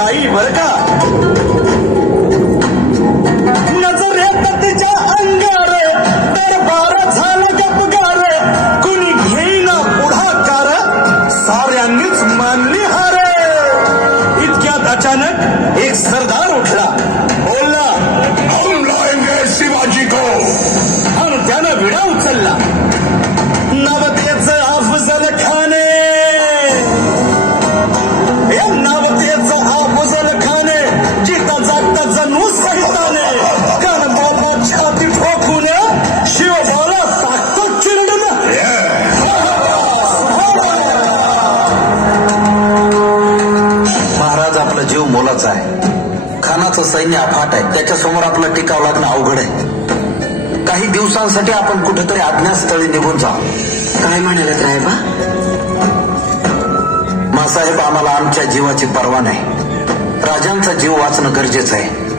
आई बर का. नजरेत तिच्या अंगार दरबार झाला गपगार. कुणी घेईना पुढाकार साऱ्यांनीच मानली हार. इतक्यात अचानक एक सरदार उठला. बोलला, हम लाएंगे शिवाजी को. आणि त्यानं विडा उचलला. नवतेचं अफजल खाने. नवतेचं अफजल खाने जिता जागता जणू सहिताने. कानबाबा छाती ठोकून शिवबाला टाकतो चिरडून. महाराज, आपला जीव मोलाचा आहे. खानाचं सैन्य अफाट आहे. त्याच्यासमोर आपला टिकाव लागणं अवघड आहे. काही दिवसांसाठी आपण कुठेतरी अज्ञातस्थळी निघून जाऊ. काय म्हणालात रायबा? मासाहेब, आम्हाला आमच्या जीवाची पर्वा नाही. राजांचा जीव वाचणं गरजेचं आहे.